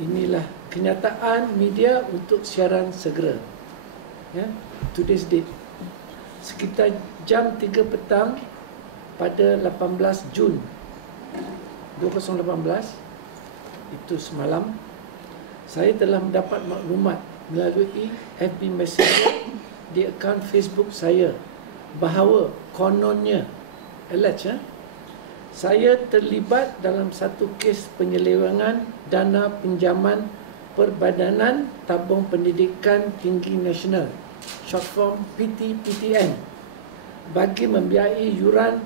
inilah kenyataan media untuk siaran segera. Ya, today's date. Sekitar jam 3 petang pada 18 Jun 2018, itu semalam, saya telah mendapat maklumat melalui FB Messenger di akaun Facebook saya bahawa kononnya saya terlibat dalam satu kes penyelewengan dana pinjaman Perbadanan Tabung Pendidikan Tinggi Nasional, short form PTPTN, bagi membiayai yuran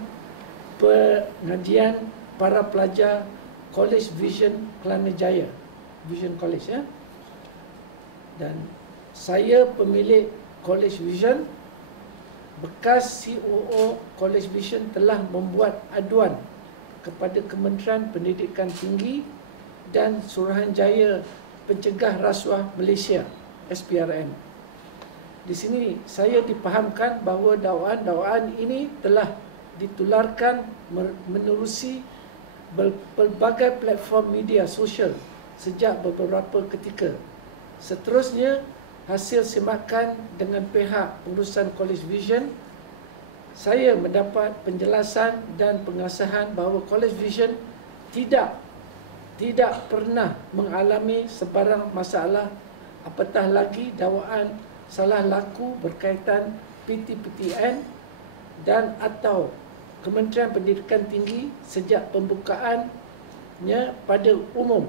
pengajian para pelajar College Vision Kelana Jaya, Vision College, ya. Dan saya pemilik College Vision, bekas COO College Vision telah membuat aduan kepada Kementerian Pendidikan Tinggi dan Suruhanjaya Pencegah Rasuah Malaysia, SPRM. Di sini saya dipahamkan bahawa dakwaan-dakwaan ini telah ditularkan menerusi berbagai platform media sosial sejak beberapa ketika. Seterusnya, hasil semakan dengan pihak pengurusan College Vision, saya mendapat penjelasan dan pengasahan bahawa College Vision tidak pernah mengalami sebarang masalah, apatah lagi dakwaan salah laku berkaitan PTPTN dan atau Kementerian Pendidikan Tinggi sejak pembukaannya pada umum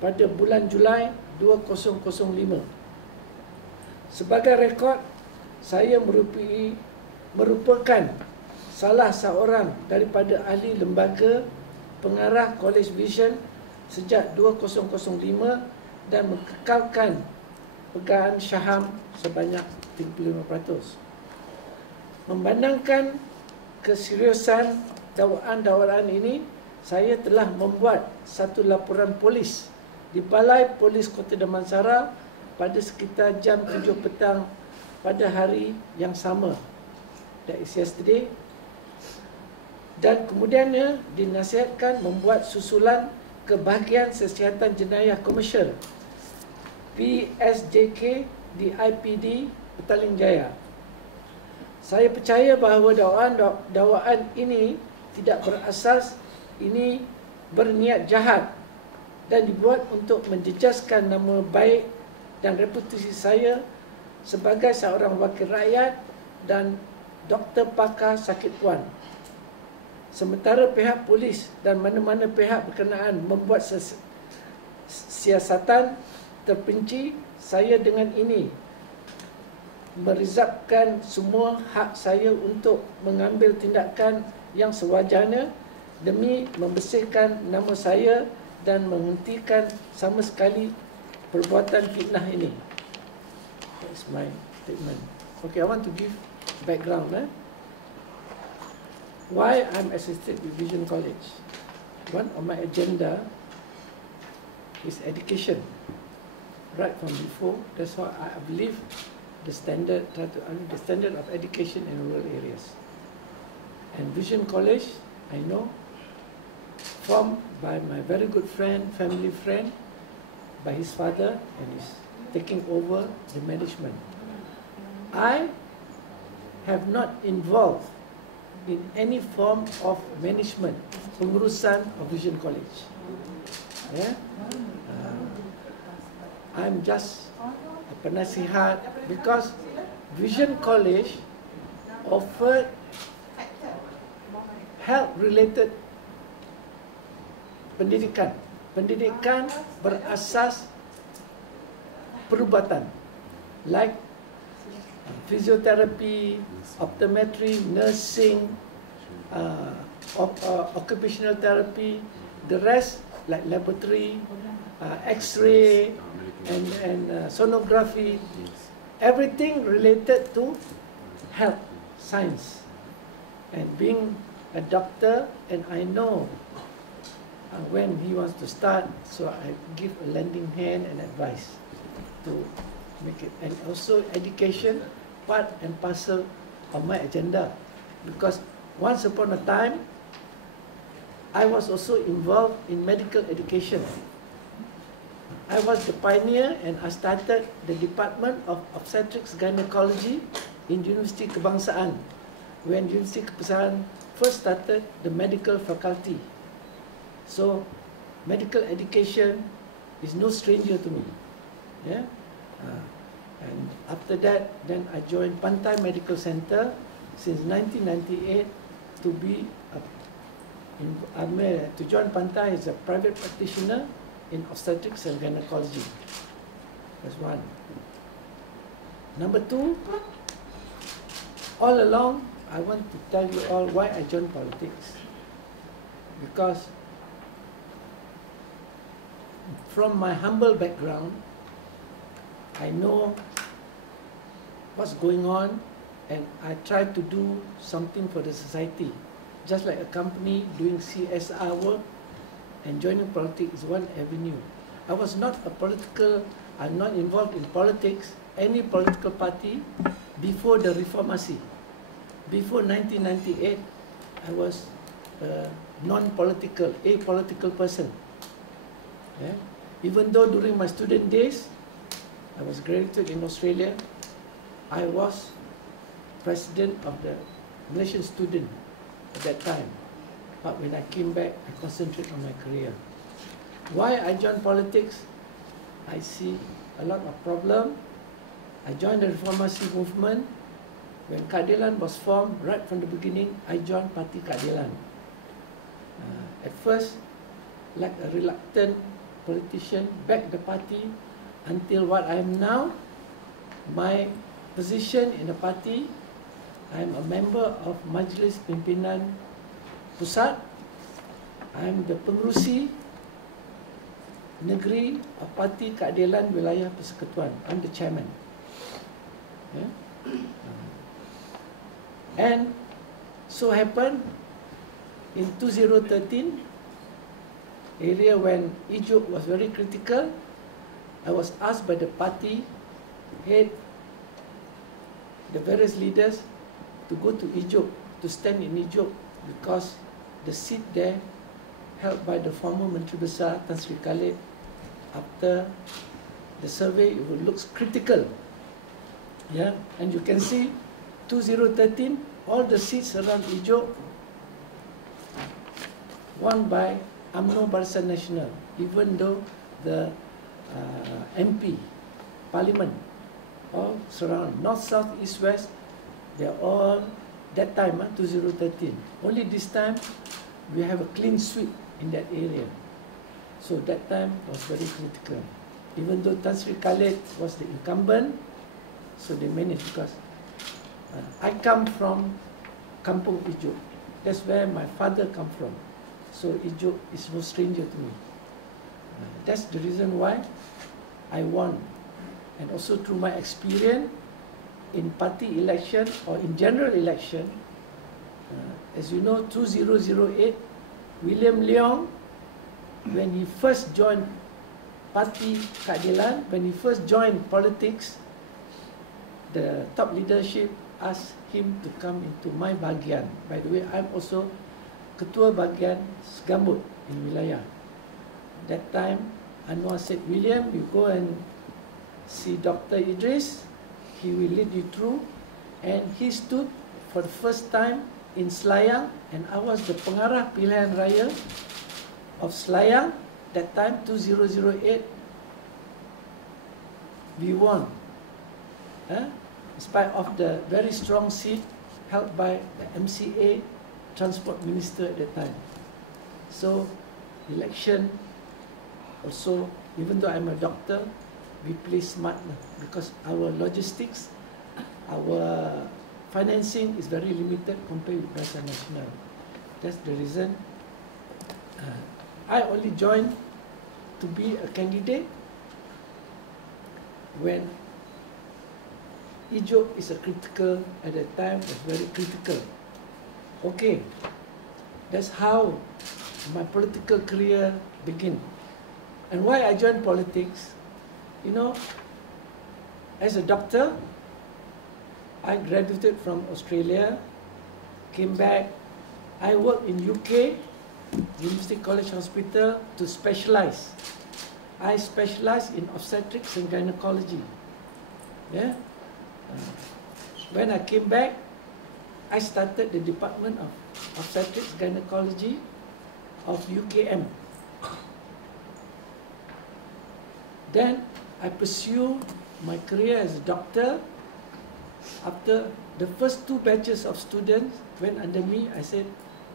pada bulan Julai 2005. Sebagai rekod, saya merupakan salah seorang daripada ahli lembaga pengarah College Vision sejak 2005 dan mengekalkan pegangan syaham sebanyak 35%. Memandangkan keseriusan dakwaan-dakwaan ini, saya telah membuat satu laporan polis di Balai Polis Kota Damansara pada sekitar jam 7 petang pada hari yang sama, that is yesterday, dan kemudiannya dinasihatkan membuat susulan ke Bahagian Kesihatan Jenayah Komersial PSJK di IPD Petaling Jaya. Saya percaya bahawa dakwaan ini tidak berasas, ini berniat jahat dan dibuat untuk menjejaskan nama baik dan reputasi saya sebagai seorang wakil rakyat dan doktor pakar sakit puan. Sementara pihak polis dan mana-mana pihak berkenaan membuat siasatan terperinci, saya dengan ini merizabkan semua hak saya untuk mengambil tindakan yang sewajarnya demi membersihkan nama saya dan menghentikan sama sekali perbuatan fitnah ini. That's my statement. Okay, I want to give background. Why I'm assisted with Vision College. One of my agenda is education. Right from before, that's why I believe the standard of education in rural areas. And Vision College, I know, formed by my very good friend, family friend, by his father, and is taking over the management. I have not involved in any form of management, pengurusan of Vision College. Yeah? I'm just a penasihat because Vision College offered health-related pendidikan. Pendidikan berasas perubatan, like physiotherapy, optometry, nursing, occupational therapy, the rest like laboratory, X-ray, and sonography, everything related to health science. And being a doctor, and I know when he wants to start, so I give a lending hand and advice to make it. And also education, part and parcel of my agenda, because once upon a time I was also involved in medical education. I was the pioneer and I started the Department of Obstetrics Gynecology in University Kebangsaan, when University Kebangsaan first started the medical faculty. So, medical education is no stranger to me. Yeah? And after that, then I joined Pantai Medical Center since 1998 to be to join Pantai as a private practitioner in obstetrics and gynecology. That's one. Number two, all along, I want to tell you all why I joined politics. Because from my humble background, I know what's going on and I try to do something for the society. Just like a company doing CSR work, and joining politics is one avenue. I was not I'm not involved in politics, any political party, before the Reformasi. Before 1998, I was a non-political, apolitical person. Yeah? Even though during my student days, I was graduated in Australia, I was president of the Malaysian student at that time. But when I came back, I concentrated on my career. Why I joined politics? I see a lot of problem. I joined the Reformasi movement. When Keadilan was formed, right from the beginning, I joined Parti Keadilan. At first, like a reluctant politician, backed the party until what I am now. My position in the party, I am a member of Majlis Pimpinan Pusat. I am the Pengerusi Negeri of Parti Keadilan Wilayah Persekutuan. I'm the chairman. Yeah? And so happened in 2013, area when Ijuk was very critical, I was asked by the party head, the various leaders, to go to Ijuk, to stand in Ijuk, because the seat there held by the former Menteri Besar Tan Sri Khalid, after the survey, it looks critical. Yeah, and you can see 2013, all the seats around Ijuk won by UMNO Barisan Nasional, even though the MP, Parliament, all surround North, South, East, West, they're all, that time, 2013. Only this time, we have a clean sweep in that area. So that time was very critical. Even though Tan Sri Khalid was the incumbent, so they managed, because I come from Kampung Ijuk. That's where my father come from. So Ijuk is no stranger to me. That's the reason why I won. And also through my experience in party election or in general election, as you know, 2008, William Leong, when he first joined Parti Keadilan, when he first joined politics, the top leadership asked him to come into my bahagian. By the way, I'm also Ketua Bahagian Segambut in Wilayah. That time, Anwar said, William, you go and see Dr. Idris, he will lead you through. And he stood for the first time in Selayang, and I was the pengarah pilihan raya of Selayang. That time, 2008, we won. In spite of the very strong seat held by the MCA Transport Minister at that time. So, election also, even though I'm a doctor, we play smart because our logistics, our financing is very limited compared with Barisan Nasional. That's the reason I only joined to be a candidate when Ijuk is a critical, at that time was very critical. Okay, that's how my political career began. And why I joined politics, you know, as a doctor, I graduated from Australia, came back, I worked in UK, University College Hospital, to specialize. I specialize in obstetrics and gynecology. Yeah. When I came back, I started the Department of Obstetrics Gynecology of UKM. Then I pursued my career as a doctor. After the first 2 batches of students went under me, I said,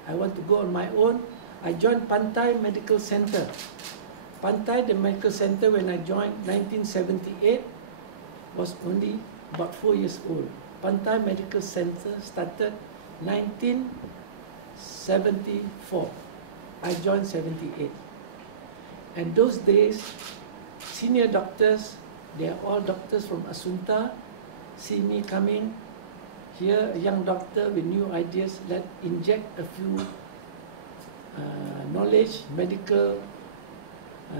I want to go on my own. I joined Pantai Medical Center. Pantai, the medical center, when I joined 1978, was only about 4 years old. Pantai Medical Center started 1974. I joined 78. And those days, senior doctors, they are all doctors from Asunta, see me coming here, a young doctor with new ideas, let inject a few knowledge, medical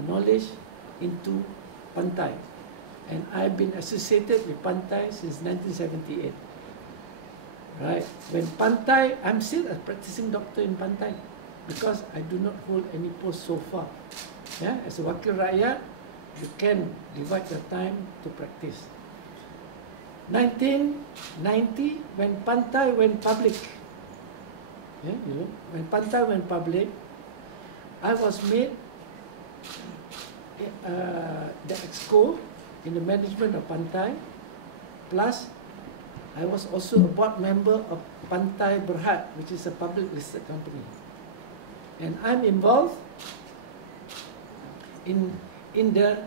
knowledge into Pantai. And I've been associated with Pantai since 1978. Right? When Pantai, I'm still a practicing doctor in Pantai because I do not hold any post so far. Yeah? As a Wakil Rakyat, you can divide your time to practice. 1990, when Pantai went public, yeah, you know, when Pantai went public, I was made the exco in the management of Pantai, plus I was also a board member of Pantai Berhad, which is a public listed company. And I'm involved in the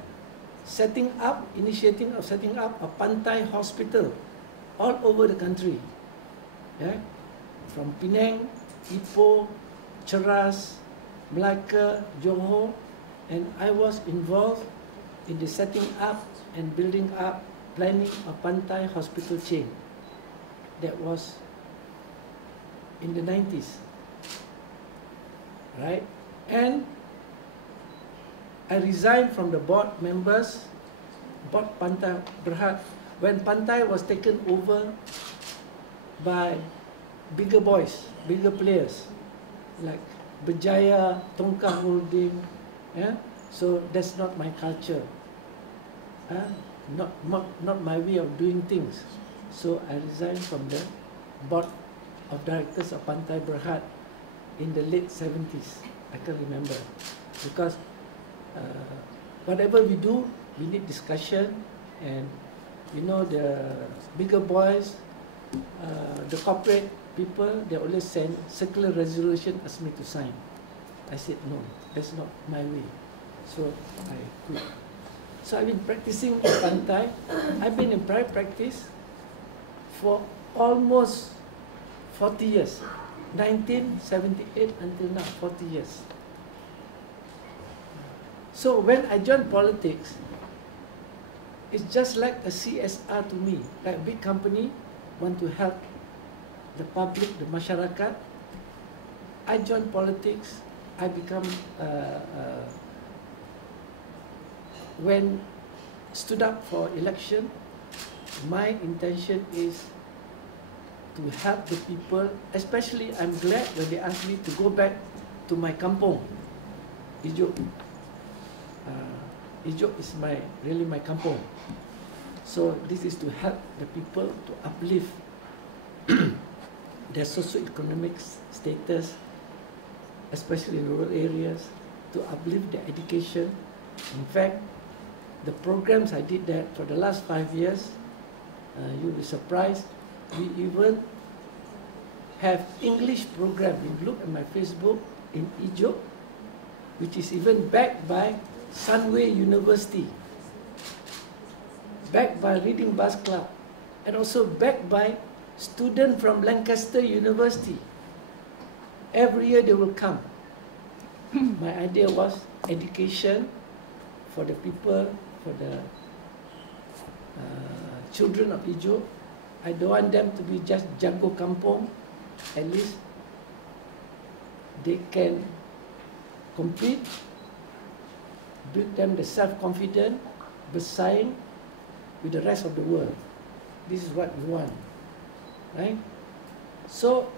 initiating of setting up a Pantai hospital all over the country. Yeah? From Penang, Ipoh, Cheras, Melaka, Johor, and I was involved in the setting up and building up, planning a Pantai hospital chain. That was in the 90s, right? And I resigned from the board members, board Pantai Berhad, when Pantai was taken over by bigger boys, bigger players, like Berjaya, Tongkang Holding, yeah? So that's not my culture, not my way of doing things. So I resigned from the board of directors of Pantai Berhad in the late 70s. I can remember, because whatever we do, we need discussion, and you know, the bigger boys, the corporate people, they always send circular resolution, ask me to sign. I said no, that's not my way. So I quit. So I've been practicing in Pantai. I've been in private practice for almost 40 years, 1978 until now, 40 years. So when I joined politics, it's just like a CSR to me, like a big company want to help the public, the masyarakat. I joined politics, I become, when stood up for election, my intention is to help the people, especially I'm glad when they asked me to go back to my kampong, Ijuk. Ijuk is really my kampong. So this is to help the people to uplift their socio-economic status, especially in rural areas, to uplift their education. In fact, the programs I did that for the last 5 years, you'll be surprised, we even have English program. You look at my Facebook in Ijuk, which is even backed by Sunway University, backed by Reading Bus Club, and also backed by students from Lancaster University. Every year they will come. My idea was education for the people, for the children of Ijuk. I don't want them to be just jago kampung. At least they can compete, build them the self-confidence, bersaing with the rest of the world. This is what we want, right? So,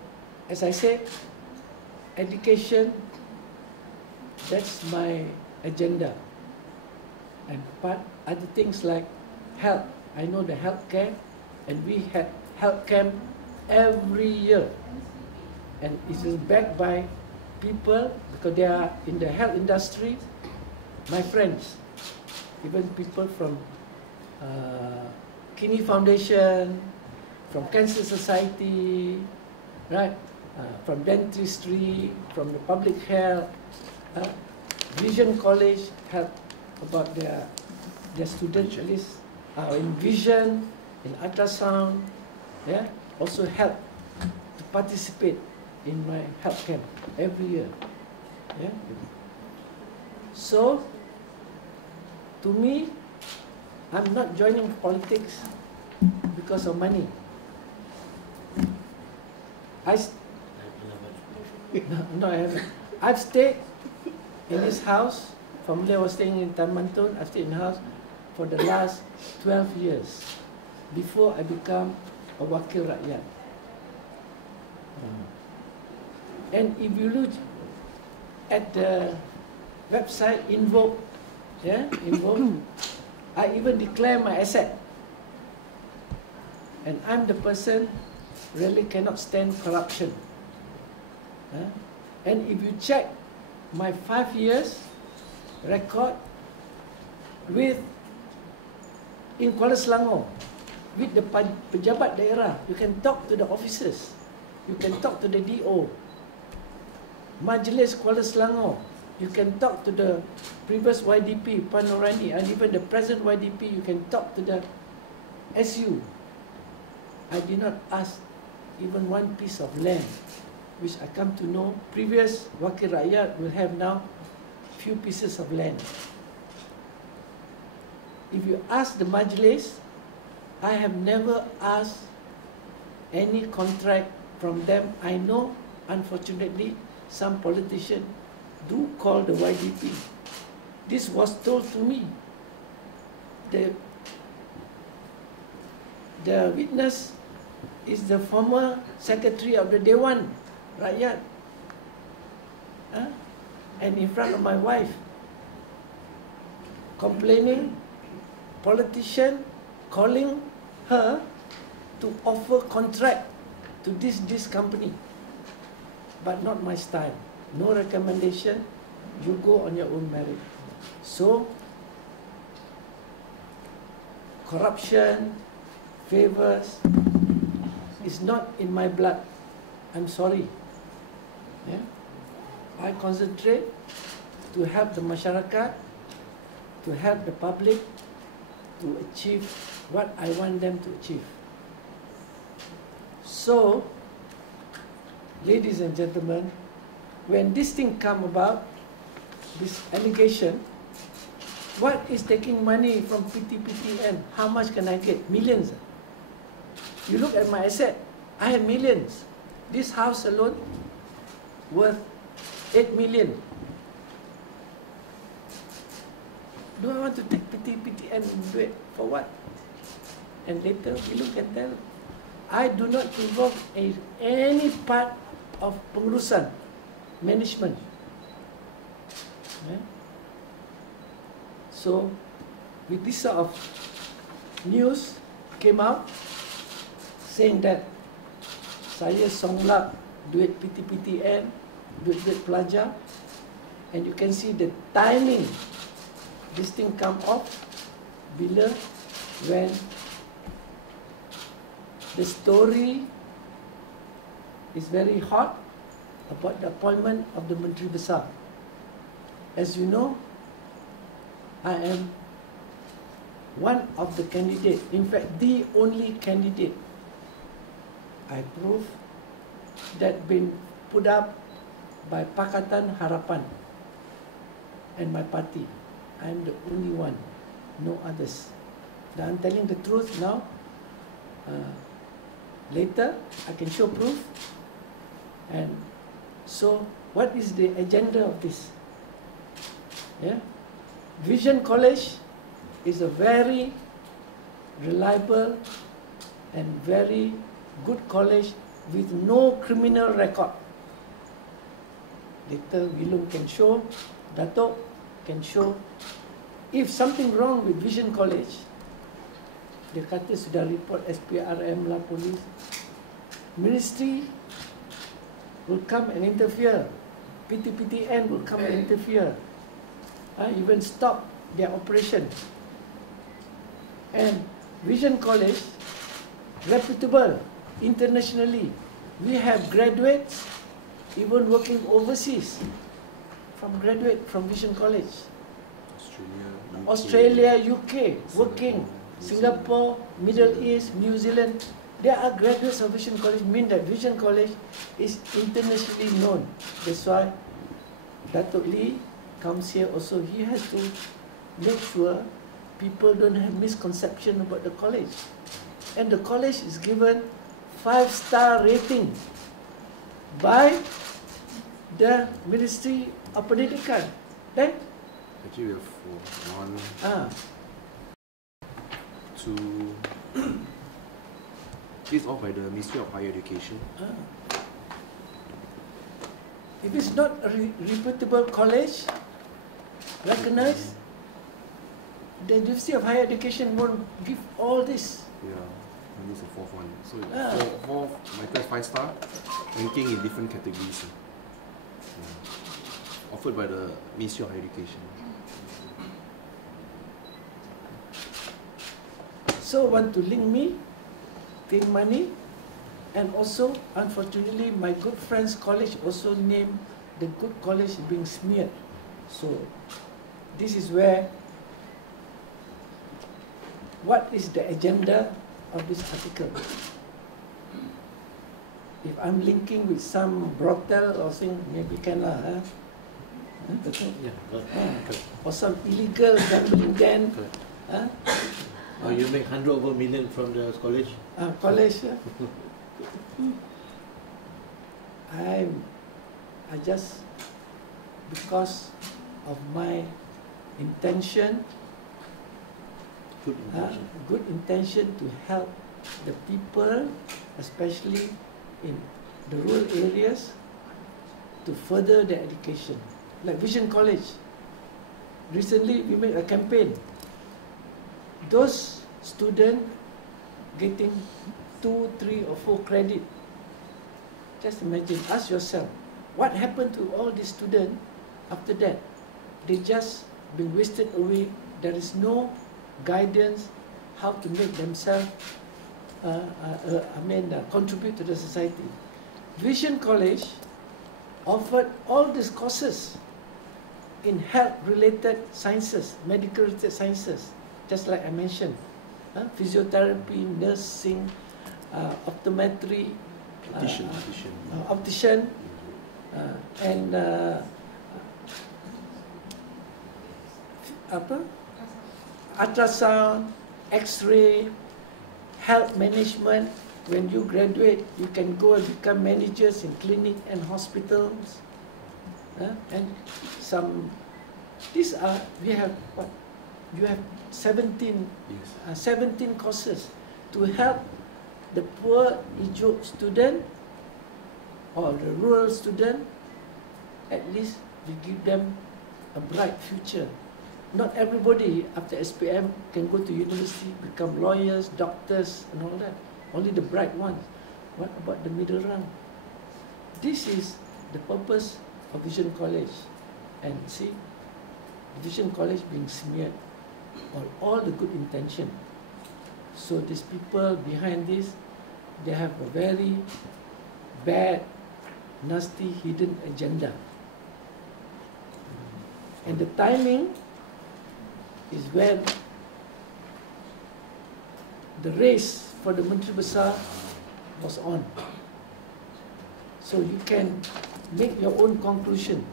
as I said, education, that's my agenda. And but other things like health. I know the health care, and we had health camp every year. And it is backed by people because they are in the health industry, my friends, even people from Kidney Foundation, from Cancer Society, right? From dentistry, from the public health, Vision College help about their students at least in vision, in ultrasound, yeah, also help to participate in my health camp every year. Yeah. So, to me, I'm not joining politics because of money. No, I haven't. I've stayed in this house. Formerly I was staying in Tamantun. I've stayed in the house for the last 12 years before I become a Wakil Rakyat. And if you look at the website Invoke, yeah, Invoke, I even declare my asset. And I'm the person really cannot stand corruption. And if you check my 5 years record with in Kuala Selangor with the pejabat daerah, you can talk to the officers, you can talk to the DO, Majlis Kuala Selangor, you can talk to the previous YDP, Pan Nurani, and even the present YDP, you can talk to the SU. I did not ask even one piece of land, which I come to know previous Wakil Rakyat will have now few pieces of land. If you ask the Majlis, I have never asked any contract from them. I know, unfortunately, some politicians do call the YDP. This was told to me. The witness is the former secretary of the Dewan Rakyat, and in front of my wife, complaining, politician calling her to offer contract to this company, but not my style. No recommendation, you go on your own merit. So, corruption, favors, is not in my blood. I'm sorry. Yeah? I concentrate to help the masyarakat, to help the public, to achieve what I want them to achieve. So, ladies and gentlemen, when this thing come about, this allegation, what is taking money from PTPTN? How much can I get? Millions. You look at my asset, I have millions. This house alone worth 8 million. Do I want to take PTPTN and do it for what? And later we look and tell, I do not involve any part of pengurusan, management. Yeah? So, with this sort of news came out, saying that saya songlak duit PTPTN, duit pelajar, and you can see the timing this thing come off bila when the story is very hot about the appointment of the Menteri Besar. As you know, I am one of the candidates, in fact the only candidate I prove that been put up by Pakatan Harapan and my party. I am the only one, no others. Now I'm telling the truth now. Later I can show proof. And so what is the agenda of this? Yeah? Vision College is a very reliable and very good college with no criminal record. Later Wilum can show, Dato' can show if something wrong with Vision College, dia kata sudah report SPRM lah, polis, ministry will come and interfere, PTPTN will come and interfere, even stop their operation. And Vision College, reputable internationally. We have graduates even working overseas from Vision College. Australia, UK, working, Singapore, Middle East, New Zealand. There are graduates of Vision College, mean that Vision College is internationally known. That's why Datuk Lee comes here also. He has to make sure people don't have misconception about the college. And the college is given 5-star rating by the Ministry of Pendidikan. Then? Actually, we have 1, 2. This is all by the Ministry of Higher Education. If it's not a reputable college, recognized, the University of Higher Education won't give all this. Yeah, and this is the 4th one. So fourth, Michael is 5-star, ranking in different categories. Offered by the Ministry of Higher Education. So want to link me, take money, and also, unfortunately, my good friend's college also named the good college being smeared. So this is where, what is the agenda of this article? If I'm linking with some brothel or thing, maybe can lah. Or some illegal gambling den. Or you make 100 over million from the college? College. I just, because of my intention, good intention to help the people, especially in the rural areas, to further their education. Like Vision College, recently we made a campaign. Those students getting 2, 3 or 4 credit, just imagine, ask yourself, what happened to all these students after that? They just been wasted away. There is no guidance how to make themselves contribute to the society. Vision College offered all these courses in health-related sciences, medical-related sciences, just like I mentioned, physiotherapy, nursing, optometry, optician, and ultrasound, X-ray, health management. When you graduate, you can go and become managers in clinic and hospitals. And some, these are, we have what? You have 17 courses to help the poor Ijuk student or the rural student. At least we give them a bright future. Not everybody after SPM can go to university, become lawyers, doctors and all that. Only the bright ones. What about the middle rung? This is the purpose of Vision College. And see, Vision College being smeared on all the good intention. So these people behind this, they have a very bad, nasty, hidden agenda. And the timing is when the race for the Menteri Besar was on. So you can make your own conclusion.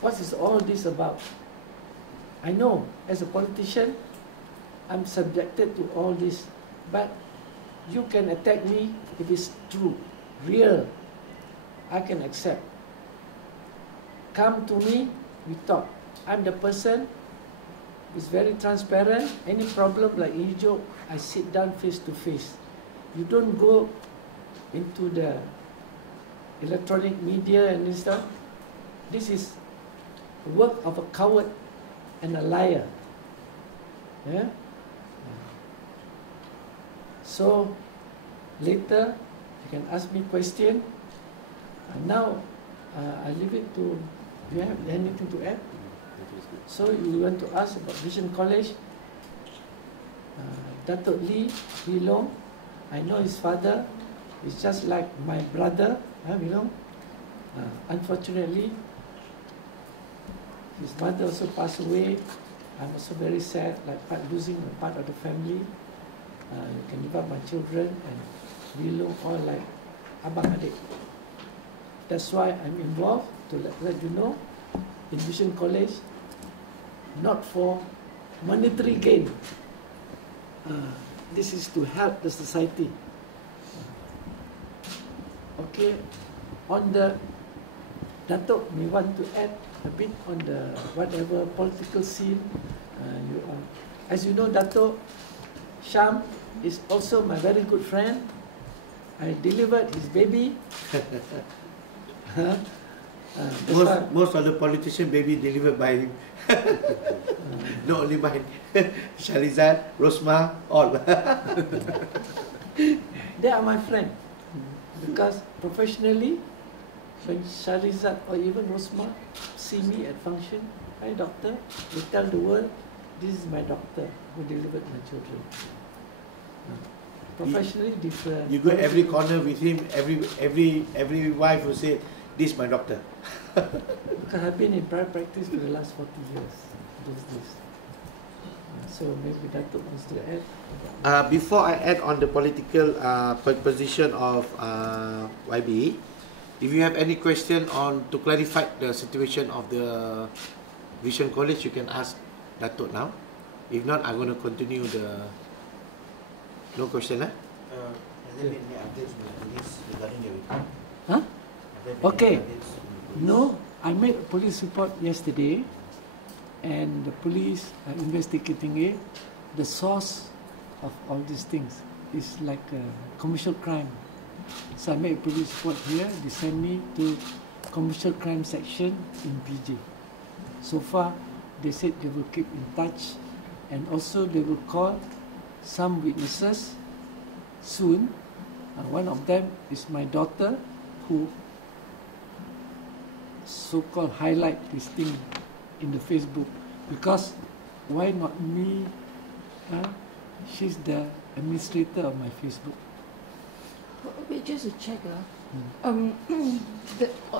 What is all this about? I know, as a politician, I'm subjected to all this, but you can attack me if it's true, real, I can accept. Come to me, we talk. I'm the person who's very transparent. Any problem like Ijo, I sit down face to face. You don't go into the electronic media and stuff. This is work of a coward and a liar. Yeah? So, later, you can ask me question. Now, I leave it to, do you have anything to add? So, you want to ask about Vision College. Datuk Lee Long, I know his father is just like my brother, Long. Unfortunately, his mother also passed away. I'm also very sad, like losing a part of the family. You can give up my children and we look all like abang adik. That's why I'm involved to let you know in Vision College, not for monetary gain. This is to help the society. Okay, on the Datuk may want to add a bit on the whatever political scene you are. As you know, Datuk Sham is also my very good friend. I delivered his baby. Most of the politician baby delivered by him. Not only mine. Shalizad, Rosma, all. They are my friend. Because professionally, when Shalizad or even Rosma see me at function, hi doctor, they tell the world, this is my doctor who delivered my children. Professionally different. You go every corner with him, every wife will say, this is my doctor. Because I've been in private practice for the last 40 years. Those days. So maybe Datuk wants to add. Before I add on the political position of YB, if you have any question on to clarify the situation of the Vision College, you can ask Datuk now. If not, I'm going to continue the. No question, huh? Has there been any updates with the police regarding the report? Huh? Okay. No, I made a police report yesterday, and the police are investigating it. The source of all these things is like a commercial crime. So I made a police report here. They sent me to commercial crime section in PJ. So far, they said they will keep in touch, and also they will call some witnesses soon. One of them is my daughter, who so-called highlight this thing in the Facebook. Because why not me? She's the administrator of my Facebook. Wait, just to check,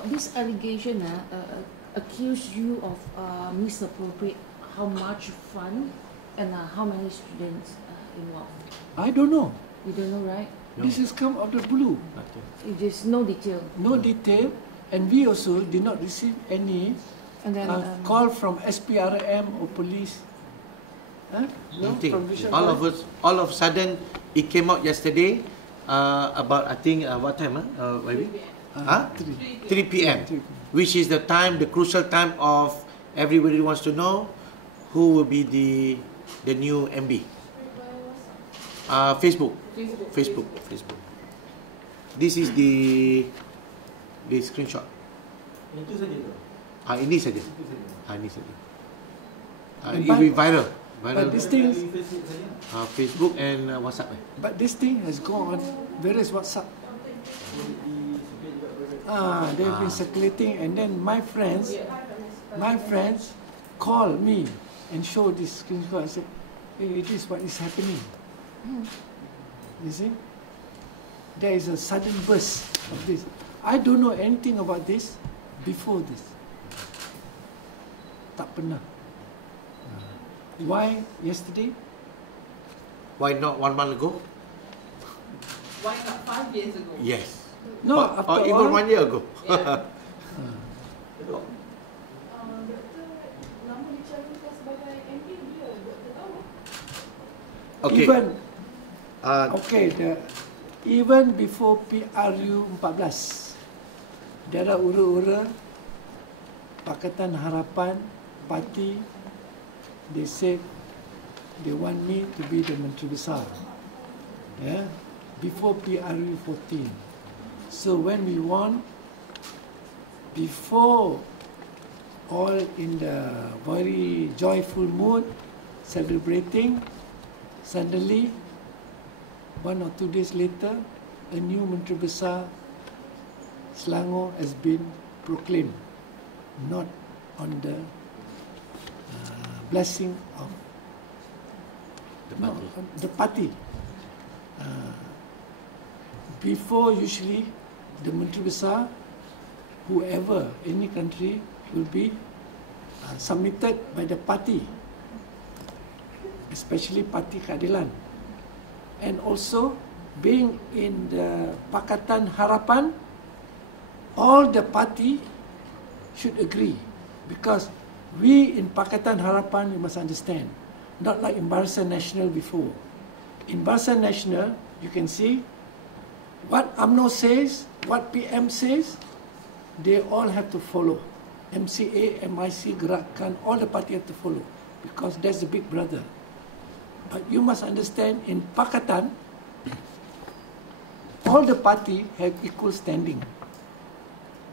this allegation accuse you of misappropriate how much fund and how many students involved. I don't know. You don't know, right? No. This has come out of the blue. It is no detail. No detail, and we also did not receive any call from SPRM or police. No, from all of a sudden, it came out yesterday about, I think, what time? Maybe? 3 p.m. Which is the time, the crucial time of everybody wants to know who will be the new MB. Facebook. This is the screenshot. Itu saja tu. Ini saja. Ini saja. It will be viral. But this thing, Facebook and WhatsApp. But this thing has gone. Where is WhatsApp? They've been circulating, and then my friends call me and show this screenshot and say, hey, it is what is happening. You see? There is a sudden burst of this. I don't know anything about this before this. Tak pernah. Why yesterday? Why not 1 month ago? Why not 5 years ago? Yes. No, or even 1 year ago. Yeah. Okay. Even before PRU 14, there are ura-ura Pakatan Harapan Parti. They said they want me to be the Menteri Besar. Yeah, before PRU 14. So when we won, before all in the very joyful mood, celebrating. Suddenly, 1 or 2 days later, a new Menteri Besar Selangor has been proclaimed, not on the blessing of the party. Before, usually, the Menteri Besar, whoever, any country, will be submitted by the party, especially Parti Keadilan. And also, being in the Pakatan Harapan, all the party should agree, because we in Pakatan Harapan, you must understand, not like in Barisan Nasional before. In Barisan Nasional, you can see what UMNO says, what PM says, they all have to follow. MCA, MIC, Gerakan, all the party have to follow, because that's the big brother. But you must understand, in Pakatan, all the party have equal standing.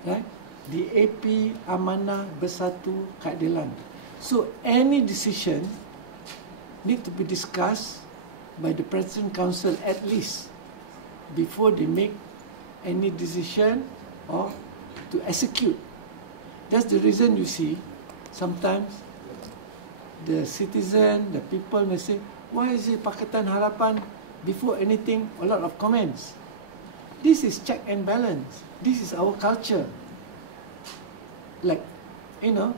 Right? The AP, Amanah, Bersatu, Keadilan. So any decision need to be discussed by the President Council at least before they make any decision or to execute. That's the reason you see sometimes the citizen, the people may say, why is it Pakatan Harapan? Before anything, a lot of comments. This is check and balance. This is our culture. Like, you know,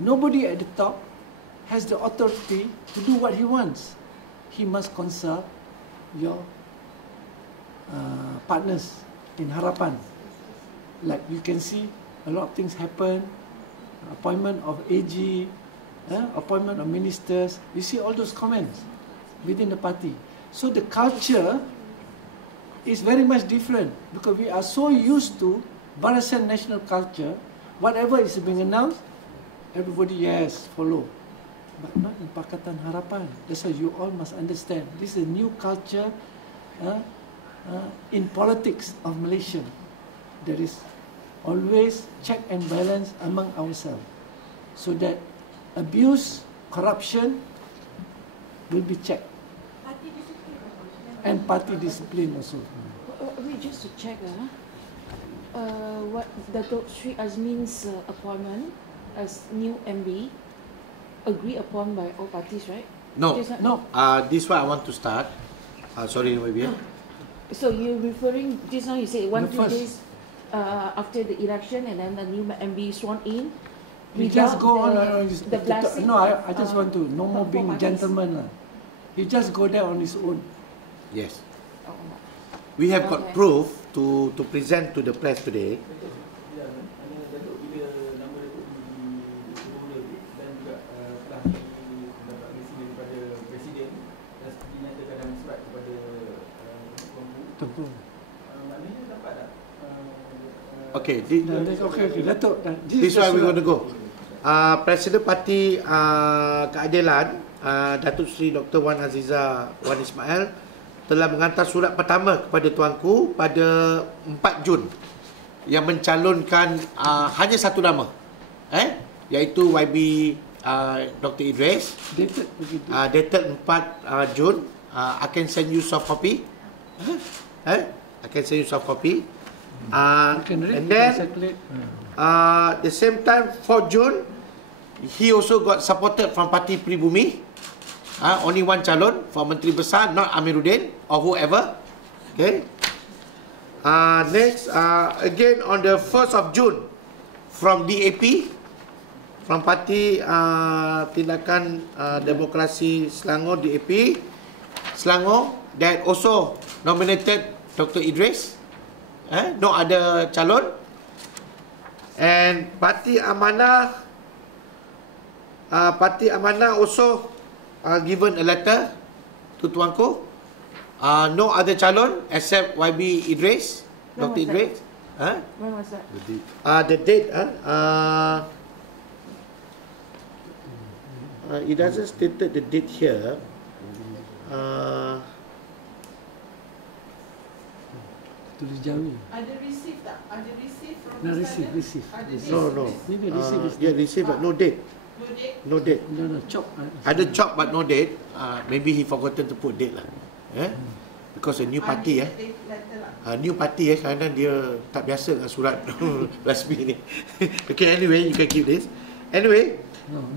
nobody at the top has the authority to do what he wants. He must consult your partners in Harapan. Like you can see, a lot of things happen. Appointment of AG, appointment of ministers. You see all those comments within the party. So the culture is very much different, because we are so used to Barisan Nasional culture. Whatever is being announced, everybody, yes, follow. But not in Pakatan Harapan. That's why you all must understand. This is a new culture in politics of Malaysia. There is always check and balance among ourselves, so that abuse, corruption will be checked. And party discipline also. Wait, just to check, what Datuk Sri Azmin's appointment as new MB agreed upon by all parties, right? No, No. this one I want to start. Sorry, maybe. So you're referring, just now you said 1-2 The first. days after the election, and then the new MB sworn in. You just go on. The blessing. No, I just want to, no more for being parties. gentleman. You just go there on his own. Yes. Oh. We have got Okay. proof to present to the press today. Okay, Okay, Datuk. this is where we're going to go. Presiden Parti Keadilan, Datuk Seri Dr. Wan Aziza Wan Ismail telah menghantar surat pertama kepada Tuanku pada 4 Jun yang mencalonkan hanya satu nama, iaitu YB Dr. Idris, Dated begitu. dated 4 Jun. I can send you soft copy. I can send you soft copy. You can read, And you can then circulate. the same time, 4 June, he also got supported from Parti Pribumi. Only one calon for Menteri Besar, not Amiruddin or whoever. Okay. Next, again on the 1st of June, from DAP, from Parti Tindakan Demokrasi Selangor, DAP Selangor, that also nominated Dr. Idris. No other calon. And Parti Amanah also given a letter to Tuanku. No other calon except YB Idris, When Dr. was that? Idris. When was that? The date, it doesn't state the date here. Tulis Jawi. Ada receive tak? Ada receive from No, the receive, standard? receive. Ada Receive. No, receive, no. receive. Maybe receive is Yeah, receive but no date. No date? No date. No, chop. Ada chop but no date. Maybe he forgotten to put date lah. Because a new party Ada letter lah. new party kadang-kadang dia tak biasa dengan surat rasmi ni. Okay, anyway, you can keep this. Anyway,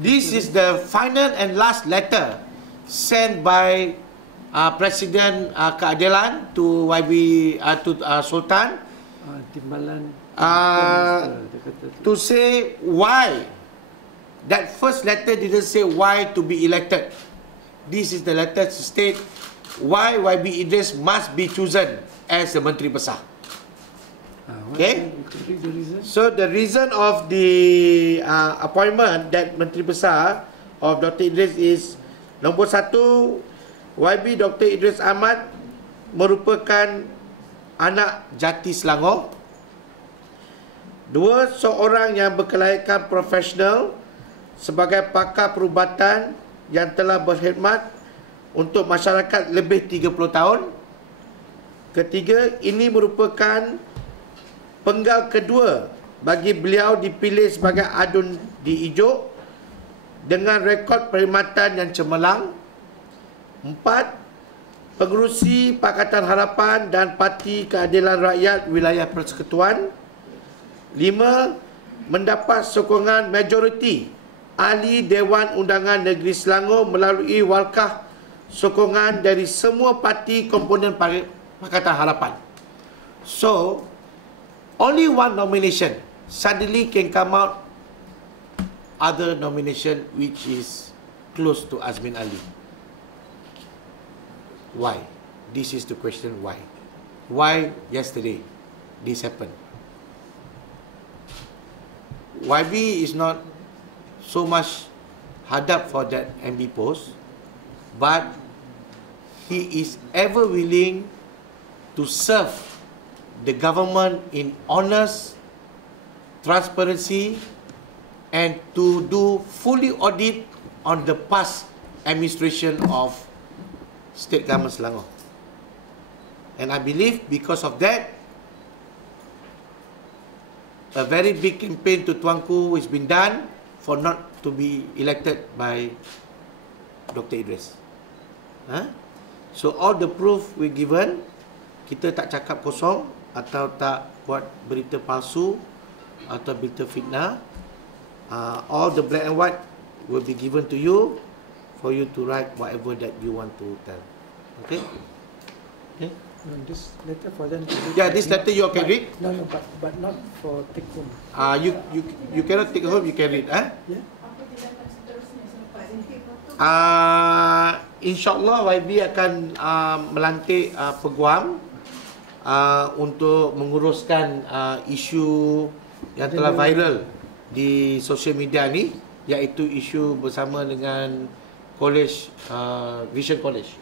this is the final and last letter sent by Presiden Keadilan to YB to Sultan Timbalan. to say why that first letter didn't say why to be elected. This is the letter to state why YB Idris must be chosen as the Menteri Besar. Okay? So the reason of the appointment that Menteri Besar of Dr. Idris is, nombor satu, YB Dr. Idris Ahmad merupakan anak jati Selangor. Dua, seorang yang berkelayakan profesional sebagai pakar perubatan yang telah berkhidmat untuk masyarakat lebih 30 tahun. Ketiga, ini merupakan penggal kedua bagi beliau dipilih sebagai adun di Ijuk dengan rekod perkhidmatan yang cemerlang. 4. Pengerusi Pakatan Harapan dan Parti Keadilan Rakyat Wilayah Persekutuan. 5. Mendapat sokongan majoriti Ahli Dewan Undangan Negeri Selangor melalui walkah sokongan dari semua parti komponen Pakatan Harapan. So, only one nomination suddenly can come out other nomination which is close to Azmin Ali. Why? This is the question why. Why yesterday this happened? YB is not so much hadap for that MB post, but he is ever willing to serve the government in honest, transparency, and to do fully audit on the past administration of State Government Selangor. And I believe because of that, a very big campaign to Tuanku has been done for not to be elected by Dr. Idris. So all the proof we given, kita tak cakap kosong atau tak buat berita palsu atau berita fitnah. All the black and white will be given to you for you to write whatever that you want to tell. Okay? Okay? This letter for them to read. Yeah, this letter you can read. No, but not for take home. You cannot take home. You can read. Yeah. Apa tindakan seterusnya selepas ini? InsyaAllah YB akan melantik peguam untuk menguruskan isu yang telah viral di sosial media ni, iaitu isu bersama dengan College, Vision College.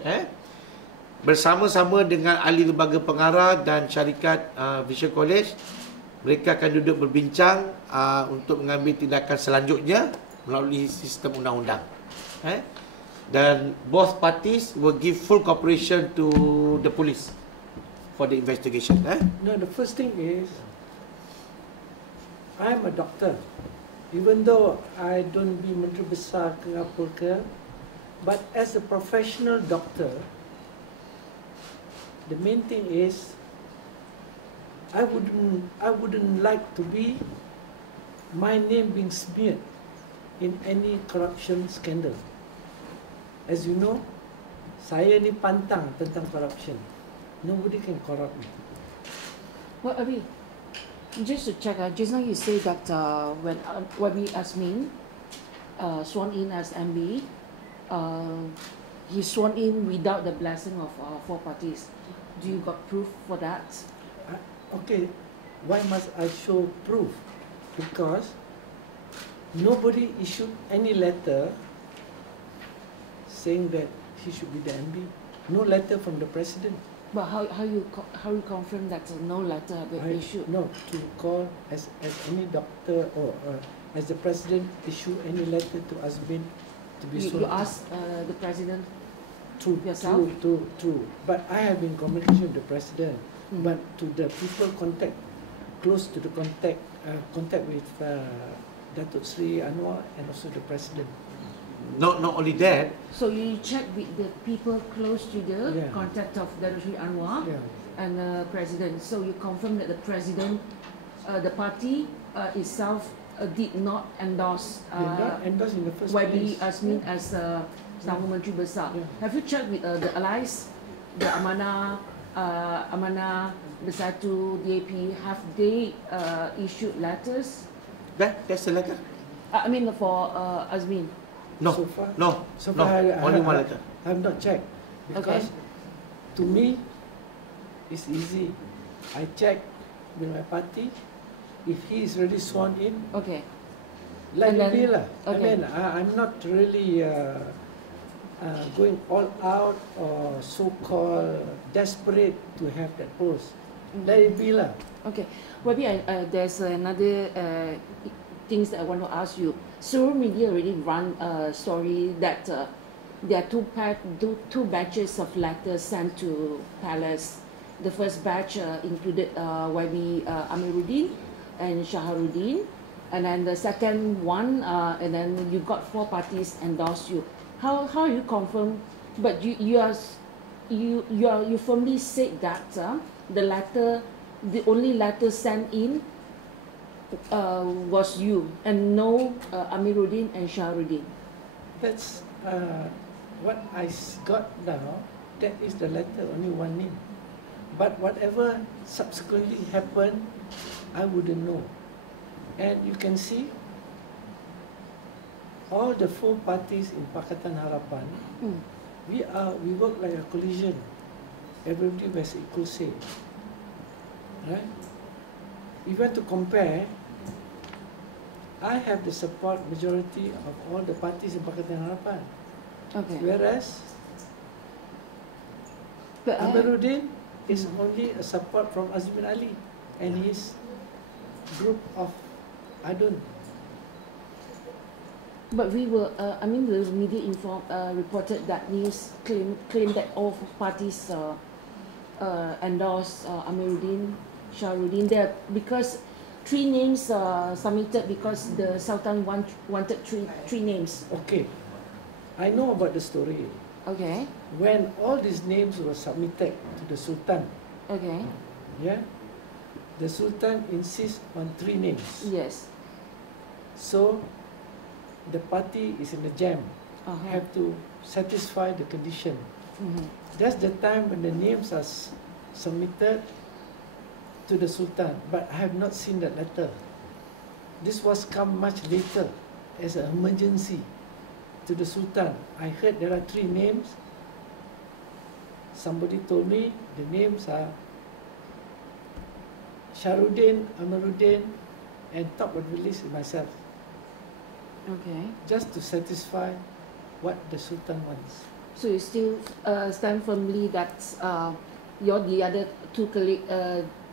Bersama-sama dengan ahli lembaga pengarah dan syarikat Vision College, mereka akan duduk berbincang untuk mengambil tindakan selanjutnya melalui sistem undang-undang. Dan both parties will give full cooperation to the police for the investigation. No, the first thing is, I'm a doctor. Even though I don't be Menteri Besar ke apa ke, but as a professional doctor, the main thing is, I wouldn't like to be my name being smeared in any corruption scandal. As you know, saya ni pantang tentang corruption. Nobody can corrupt me. Well, Abi, just to check, just now you say that when YB Azmin sworn in as MB, he sworn in without the blessing of four parties. Do you got proof for that? Okay, why must I show proof? Because nobody issued any letter saying that he should be the MB. No letter from the president. But how you confirm that no letter have been issued? No, to call as any doctor or as the president issue any letter to Azmin to be You asked the president True. yourself? True. But I have been in communication with the president. but to the people close to the contact with Datuk Sri Anwar and also the President. Not only that, So you check with the people close to the Yeah. contact of Datuk Sri Anwar Yeah. and the President. So you confirm that the President, the party itself did not endorse Did not endorse in the first YB place. Azmin as Sama Menteri Besar. Yeah. Have you checked with the allies, the Amanah, Bersatu, DAP? Have they issued letters? that's the letter. I mean for Azmin. No, So far- no, So no, far, only one letter. I have not checked because to me it's easy. I check with my party. If he is really sworn in, Okay. let And it then- be lah. okay. I mean, I'm not really going all out or so-called desperate to have that post. Let it be lah. Okay. Maybe there's another things that I want to ask you. Social media already run a story that there are two batches of letters sent to Palace. The first batch included YB Amiruddin and Shaharuddin, and then the second one, and then you got 4 parties endorse you. How you confirm? But you firmly said that the only letter sent in was you and no Amiruddin and Shaharuddin. That's what I got now. That is the letter, only one name. But whatever subsequently happened, I wouldn't know. And you can see all the 4 parties in Pakatan Harapan, we work like a coalition. Everybody has equal say. Right? If you want to compare, I have the support majority of all the parties in Pakatan Harapan. Okay. Whereas But Amiruddin is only a support from A兹敏Ali and his group of Adun. But we were, the media reported that news claimed that all parties endorsed Amiruddin, Shaharuddin there because 3 names submitted because the Sultan wanted three names. Okay, I know about the story. Okay, When all these names were submitted to the Sultan, okay, yeah, the Sultan insists on 3 names. yes. So the party is in the jam, Uh-huh. have to satisfy the condition. Mhm. That's the time when the names are submitted to the Sultan, but I have not seen that letter. This was come much later as an emergency to the Sultan. I heard there are 3 names. Somebody told me the names are Shaharuddin, Amiruddin, and top of the list is myself, Okay. just to satisfy what the Sultan wants. So you still stand firmly that the other 2 colleagues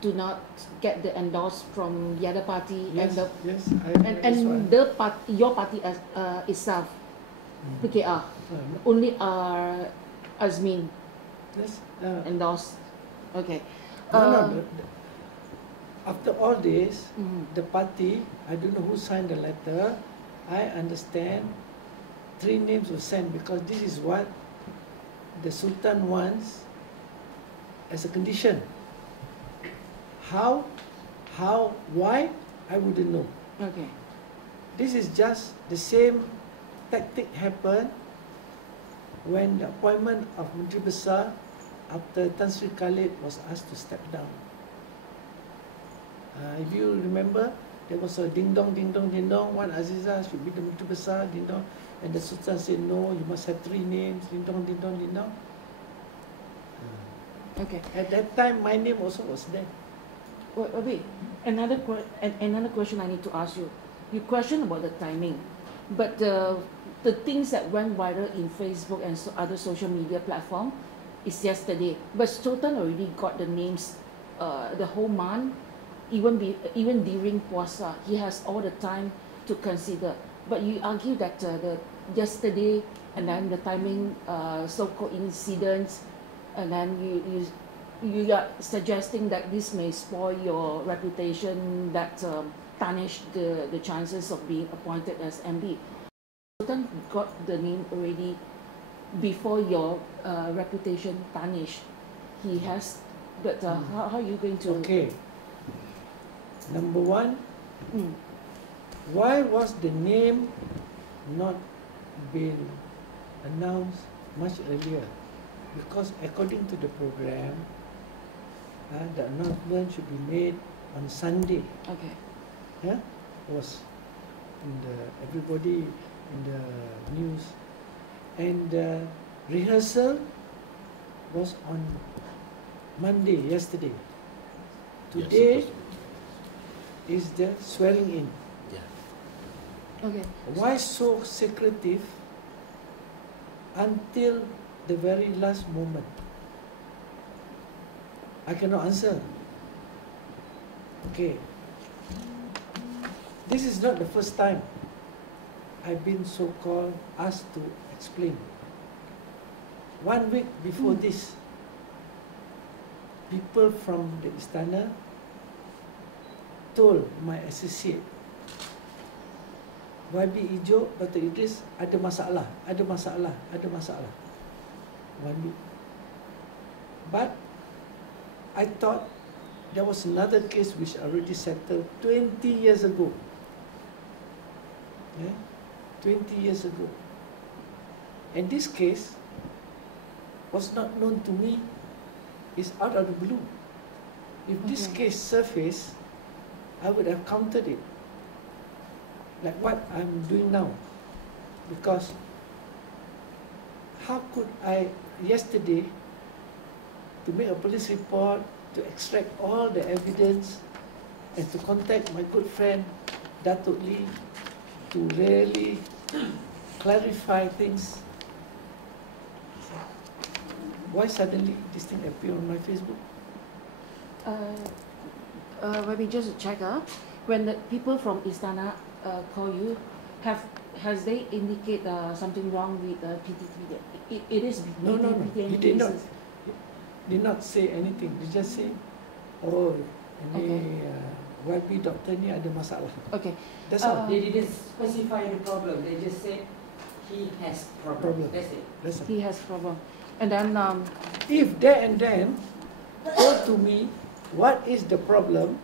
do not get the endorse from the other party Yes, and yes, and your party as itself, PKR, only Azmin yes, endorsed. Okay. no, after all this, Mhm. the party, I don't know who signed the letter. I understand 3 names were sent because this is what the Sultan wants as a condition. How, why, I wouldn't know. Okay. This is just the same tactic happened when the appointment of Menteri Besar after Tan Sri Khalid was asked to step down. If you remember, there was a ding dong, one Aziza should be the Menteri Besar, ding dong, and the Sultan said no, you must have 3 names, ding dong. Okay. At that time, my name also was there. Wait. Another question I need to ask you. You question about the timing, but the things that went viral in Facebook and other social media platform is yesterday. But Sultan already got the names the whole month, even during puasa. He has all the time to consider. But you argue that the yesterday and then the timing so coincidence, and then you are suggesting that this may spoil your reputation, that tarnish the chances of being appointed as MB. Sultan got the name already before your reputation tarnished. He has, but how are you going to? Okay. Number one, why was the name not been announced much earlier? Because according to the program, the announcement should be made on Sunday. Okay. Yeah, was in everybody in the news, and the rehearsal was on Monday, yesterday. Today is the swearing in. Yeah. Okay. Why so secretive until the very last moment? I cannot answer. Okay. This is not the first time I've been so-called asked to explain. 1 week before this, people from the Istana told my associate, YB Ijo, Dr. Idris, ada masalah. 1 week. But I thought there was another case which already settled 20 years ago. Yeah? 20 years ago. And this case was not known to me. It's out of the blue. If this case surfaced, I would have countered it. Like what I'm doing now. Because how could I, yesterday, to make a police report, to extract all the evidence, and to contact my good friend, Datuk Lee, to really clarify things. Why suddenly this thing appear on my Facebook? Maybe just to check, when the people from Istana call you, has they indicate something wrong with PTT? It is No. PTT He did not say anything. They just say, oh, ini YB doctor ni ada masalah. Okay. That's all. They didn't specify the problem. They just said he has problem. That's it. That's all. He has problem. And then If there and then told to me what is the problem,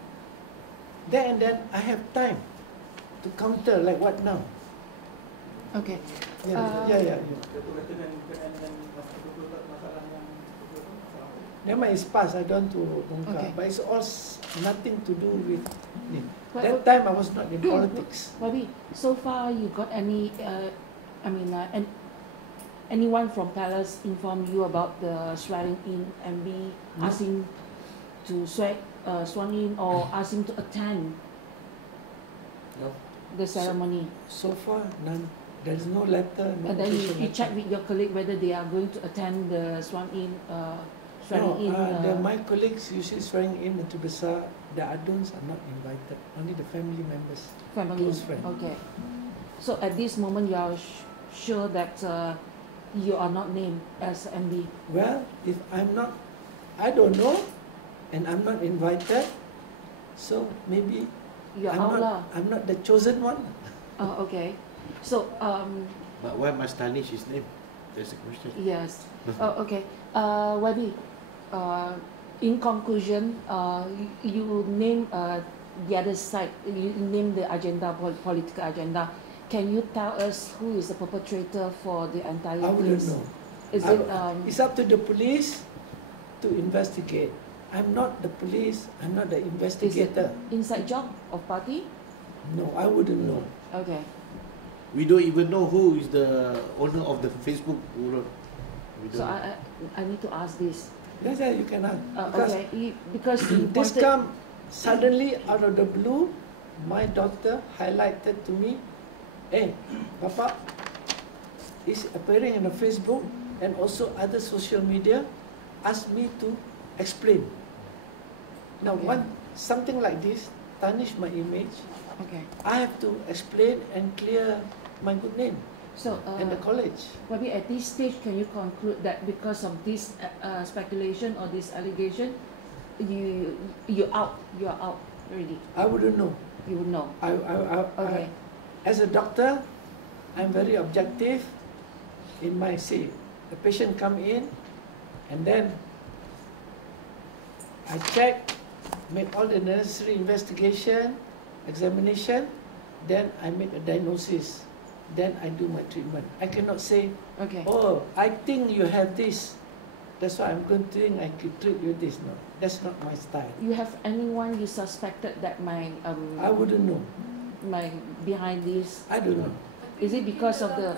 there and then I have time to counter like what now. okay. Yeah. Never mind, it's past. I don't want to bongkar. Okay. But it's all nothing to do with me. But- That time I was not in politics. Bobby, so far you got any? Anyone from Palace inform you about the swearing in MB, asking to sworn in or asking to attend No. the ceremony? So far, none. There is no letter. No And then official you letter. check with your colleague whether they are going to attend the swearing in. My colleagues usually swearing in to besar. The aduns are not invited. Only the family members. Family. Close friend. Okay. So at this moment you are sure that you are not named as MB. Well, if I'm not, I don't know, and I'm not invited, so maybe You are out lah. I'm not the chosen one. Okay. So But why must tarnish his name? That's the question. yes. Okay. Wabi, in conclusion, you name the other side. You name the agenda, political agenda. Can you tell us who is the perpetrator for the entire I wouldn't case? know. Is it It's up to the police to investigate. I'm not the police. I'm not the is it investigator. inside job of party? No, I wouldn't know. Okay. We don't even know who is the owner of the Facebook. We So don't. I need to ask this. Yes, you can ask. Because Okay. Because you this pointed- come suddenly out of the blue. My daughter highlighted to me, hey, Papa is appearing on the Facebook and also other social media, asked me to explain. Now, Okay. something like this tarnish my image, Okay. I have to explain and clear my good name. So, and the college. maybe at this stage, can you conclude that because of this speculation or this allegation, you're out already? I wouldn't know. You would know. Okay. As a doctor, I'm very objective in my say. The patient come in, and then I check, make all the necessary investigation, examination, then I make a diagnosis, then I do my treatment. I cannot say, Okay. oh, I think you have this, that's why I'm going to think I could treat you this. No, that's not my style. You have anyone you suspected that might I wouldn't know. might behind this? I don't know. Is it because of the?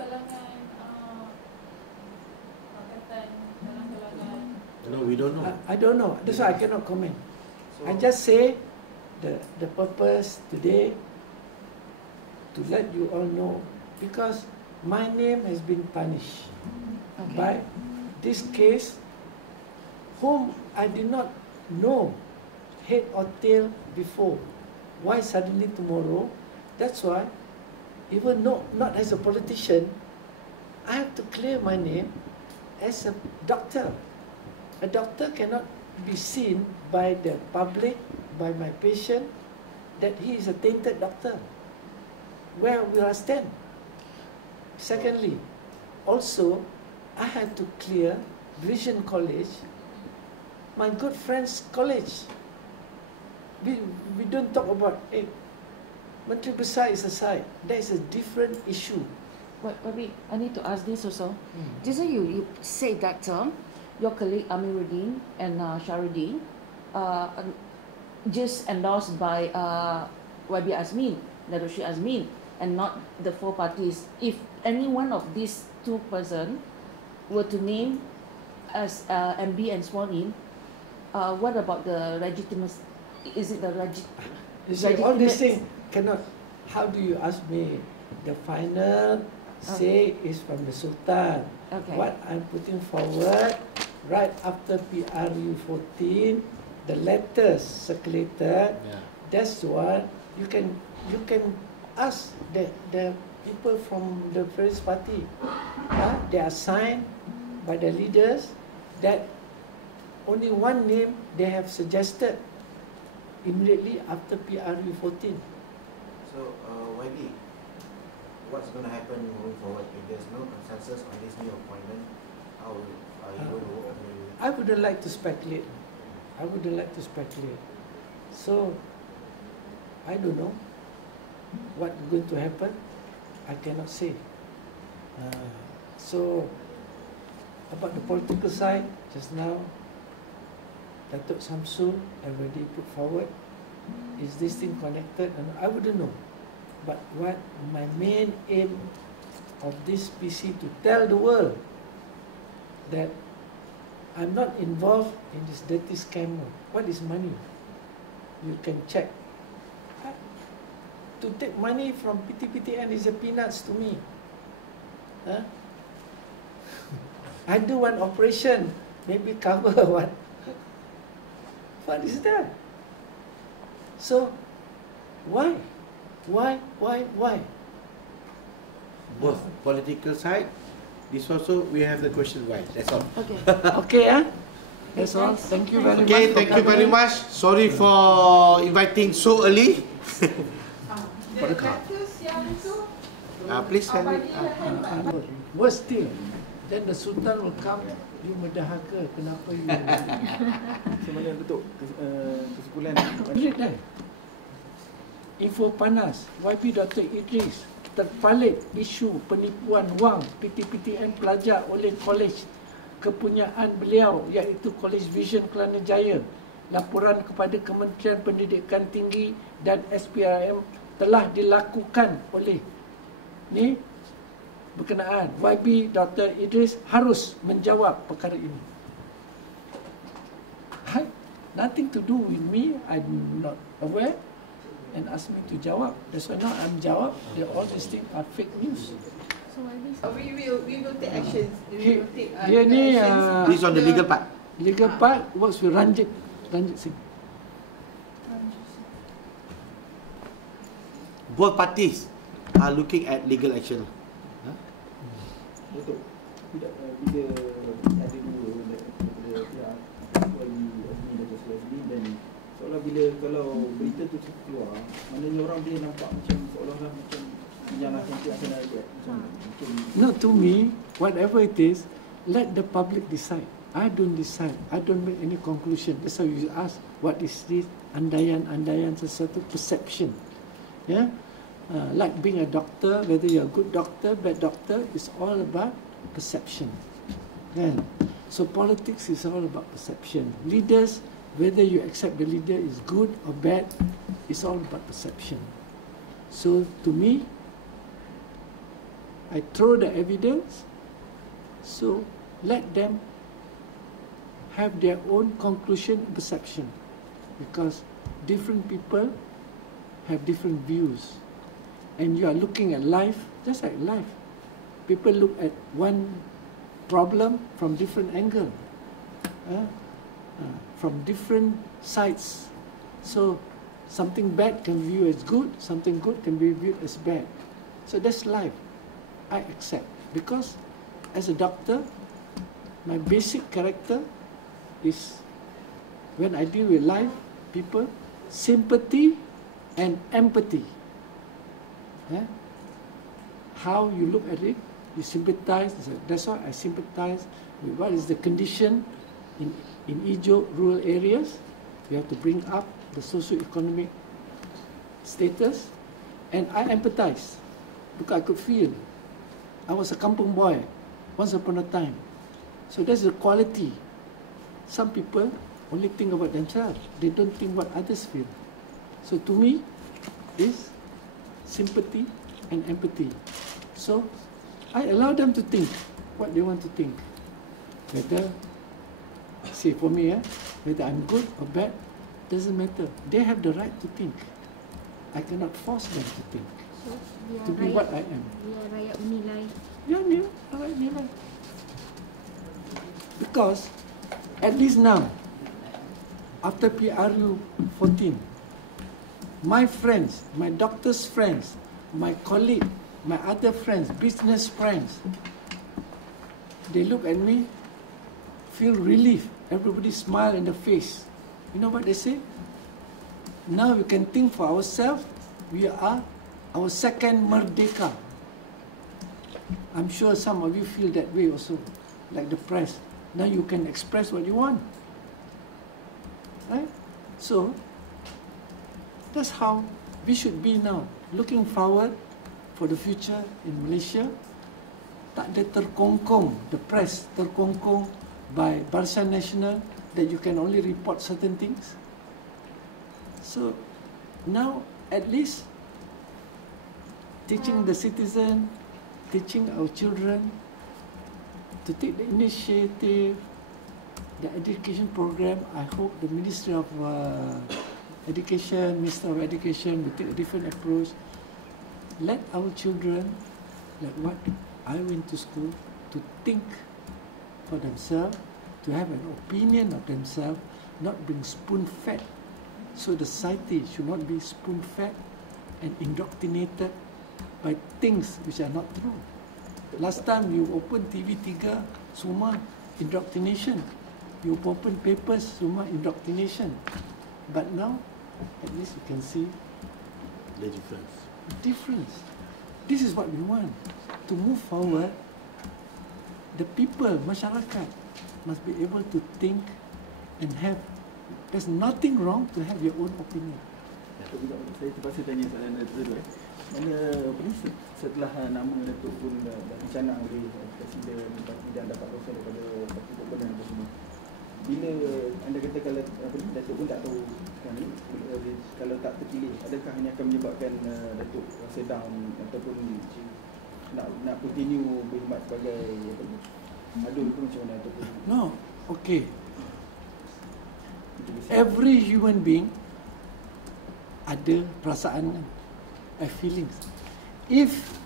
No, we don't know. I don't know. That's why I cannot comment. I just say the purpose today to let you all know, because my name has been punished by this case whom I did not know head or tail before. Why suddenly tomorrow? That's why, even not as a politician, I have to clear my name as a doctor. A doctor cannot be seen by the public, by my patient, that he is a tainted doctor. Where will I stand? Secondly, also, I have to clear Vision College, my good friend's college. We don't talk about, hey, Menteri Besar is aside. That is a different issue. Wait, I need to ask this also. Just so you say that your colleague Amiruddin and Sharuddin just endorsed by YB Azmin, Darushi Azmin, and not the four parties. If any one of these two persons were to name as MB and sworn in, what about the legitimacy? Is it the You see, all these things cannot. How do you ask me? The final say is from the Sultan. Okay. What I'm putting forward, right after PRU 14, the letters circulated. That's what you can ask the people from the various party. They are signed by the leaders that only one name they have suggested immediately after PRU 14. So, YB, what's going to happen moving forward if there's no consensus on this new appointment? How are you going to work? I wouldn't like to speculate. So, I don't know what's going to happen. I cannot say. So, about the political side, just now, Datuk Samsul already put forward, is this thing connected? And I wouldn't know. But what my main aim of this PC to tell the world that I'm not involved in this dirty scam. What is money? You can check. To take money from PTPTN is a peanuts to me. I do one operation, maybe cover what? What is that? So, why? Both political side. This also we have the question why. That's all. Okay. Okay, that's all. Thank you very much. Okay, thank you very much. Sorry for inviting so early. The letters yang tu, Please send it. Worse still, then the Sultan will come. You mendahaka. Kenapa you? Macam mana bentuk kesimpulan? Read that. Info panas. YB Dr. Idris terpalit isu penipuan wang PTPTN pelajar oleh kolej kepunyaan beliau iaitu Kolej Vision Kelana Jaya. Laporan kepada Kementerian Pendidikan Tinggi dan SPRM telah dilakukan oleh ni berkenaan. YB Dr. Idris harus menjawab perkara ini. Nothing to do with me. I'm not aware and ask me to jawab. That's why now I'm jawab. All these things are fake news. we will take actions. We will take Dia ni actions. This is on the legal part. legal part works with Ranjit Singh. Both parties are looking at legal action. Datuk, bila ada dua daripada pihak YB dan YB dan seolah bila kalau berita tu keluar, maknanya orang dia nampak macam seolah-olah macam menyalahkan pihak yang ada. No, to me, whatever it is, let the public decide. I don't decide. I don't make any conclusion. That's why you ask, what is this? Andaian sesuatu perception. Yeah, like being a doctor, whether you're a good doctor, bad doctor, is all about perception. Yeah. So politics is all about perception. Leaders, whether you accept the leader is good or bad, it's all about perception. So to me, I throw the evidence, so let them have their own conclusion and perception, because different people have different views, and you are looking at life just like life. People look at one problem from different angle, from different sides. So something bad can be viewed as good, something good can be viewed as bad. So that's life. I accept, because as a doctor, my basic character is, when I deal with life, people, sympathy and empathy. How you look at it, you sympathize. That's why I sympathize with what is the condition in Ijo rural areas. You have to bring up the socio-economic status, and I empathize because I could feel. I was a kampung boy once upon a time. So that's the quality. Some people only think about themselves. They don't think what others feel. So to me, is sympathy and empathy. So I allow them to think what they want to think. Whether, say for me, whether I'm good or bad, doesn't matter. They have the right to think. I cannot force them to think. So, to be what I am. Biar rakyat menilai. Yeah, rakyat menilai. Because at least now, after PRU 14, my friends, my doctor's friends, my colleague, my other friends, business friends, they look at me, feel relief. Everybody smile in the face. You know what they say? Now we can think for ourselves. We are our second Merdeka. I'm sure some of you feel that way also, like the press. Now you can express what you want. Right? So, that's how we should be now. Looking forward for the future in Malaysia. Tak ada terkongkong, the press terkongkong by Barisan Nasional that you can only report certain things. So, now at least teaching the citizen, teaching our children to take the initiative, the education program. I hope the Ministry of Education, Minister of Education will take a different approach. Let our children, like what I went to school, to think for themselves, to have an opinion of themselves, not being spoon-fed. So the society should not be spoon-fed and indoctrinated by things which are not true. Last time you open TV3, semua indoctrination. You open papers, semua indoctrination. But now, at least you can see The difference. difference. This is what we want. To move forward, the people, masyarakat, must be able to think and have. There's nothing wrong to have your own opinion. Saya terpaksa tanya soalan Datuk. Mana apa ni, setelah nama Datuk pun dah dicanang oleh Presiden Parti dan dapat kuasa daripada Parti Popular dan semua. Bila anda kata kalau apa ni, Datuk pun tak tahu kan, kalau tak terpilih, adakah ini akan menyebabkan Datuk rasa down ataupun nak continue berkhidmat sebagai apa ni, adun tu macam mana ataupun? No, okay. Every human being ada perasaan, feelings. If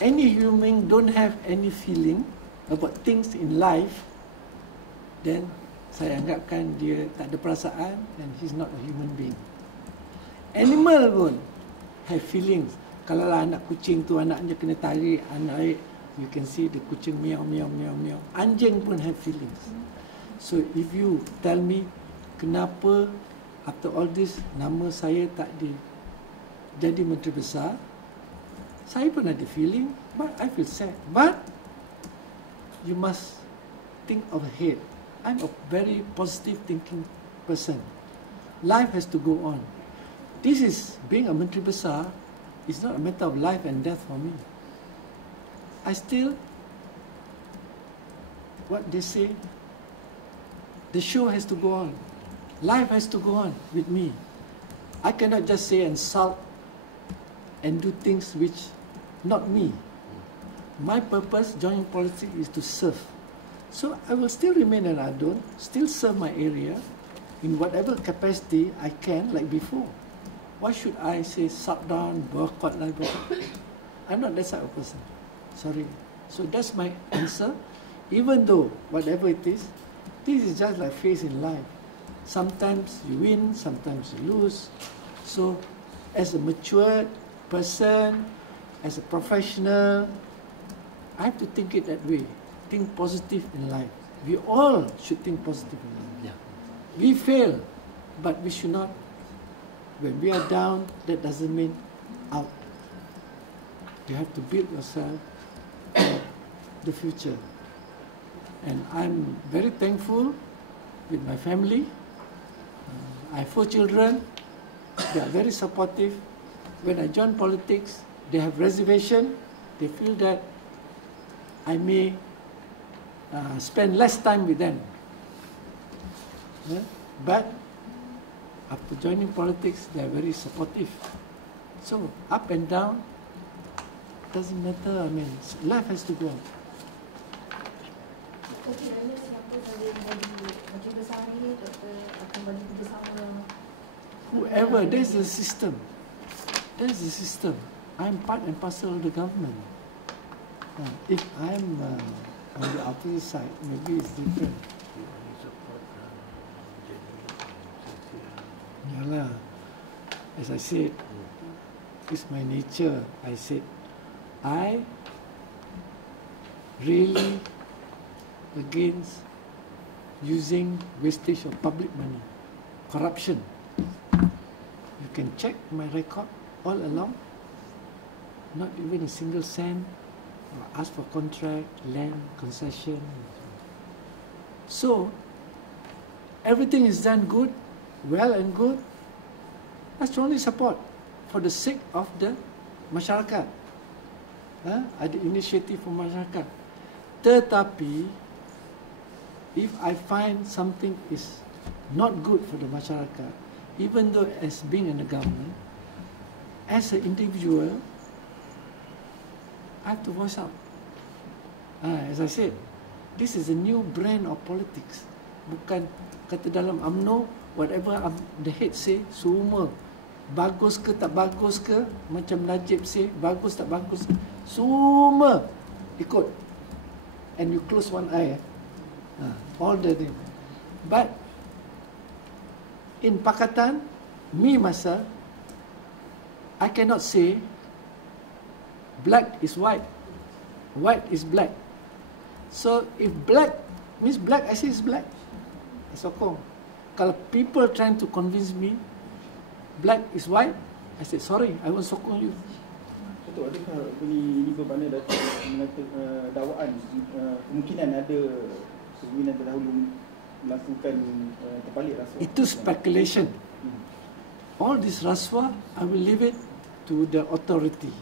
any human don't have any feeling about things in life, then saya anggapkan dia tak ada perasaan and he's not a human being. Animal pun have feelings. Kalau lah anak kucing tu anaknya kena tarik, anak You can see the kucing meow, meow, meow, meow. Anjing pun have feelings. So if you tell me, kenapa after all this, nama saya tak jadi Menteri Besar, saya pun ada feeling, but I feel sad. But you must think of ahead. I'm a very positive thinking person. Life has to go on. This is, being a Menteri Besar, it's not a matter of life and death for me. I still, what they say, the show has to go on. Life has to go on with me. I cannot just say and sulk and do things which not me. My purpose joining politics is to serve. So I will still remain an adult, still serve my area in whatever capacity I can, like before. Why should I say shut down, boycott, like boycott? I'm not that type of person. Sorry. So that's my answer. Even though whatever it is, this is just like phase in life. Sometimes you win, sometimes you lose. So as a matured person, as a professional, I have to think it that way. Think positive in life. We all should think positive in life. Yeah. We fail, but we should not. When we are down, that doesn't mean out. You have to build yourself for the future. And I'm very thankful with my family. I have 4 children. They are very supportive. When I join politics, they have reservation. They feel that I may spend less time with them. Yeah? But after joining politics, they are very supportive. So up and down, doesn't matter. I mean, life has to go on. Kiranya siapa saja yang jadi Menteri Besar ni, doktor akan bagi kerjasama. Whoever, there's a system. There's a system. I'm part and parcel of the government. If I'm on the opposite side, maybe it's different. Yalah, as I said, it's my nature. I said, I really against using wastage of public money, corruption. You can check my record all along. Not even a single cent, or ask for contract, land, concession. So, everything is done good, well and good. I strongly support for the sake of the masyarakat. Ada inisiatif for masyarakat. Tetapi, if I find something is not good for the masyarakat, even though as being in the government, as an individual, I have to voice out. As I said, this is a new brand of politics. Bukan kata dalam UMNO, whatever the head say, semua bagus ke tak bagus ke, macam Najib say, bagus tak bagus, semua ikut. And you close one eye. All the thing. But in Pakatan, me myself, I cannot say black is white, white is black. So if black means black, I say it's black. I sokong. Kalau people trying to convince me black is white, I say sorry, I won't sokong you. Betul, adakah ini bermakna dakwaan kemungkinan ada kemungkinan terdahulu melakukan terpalit rasuah? Itu speculation. All this rasuah, I will leave it to the authority.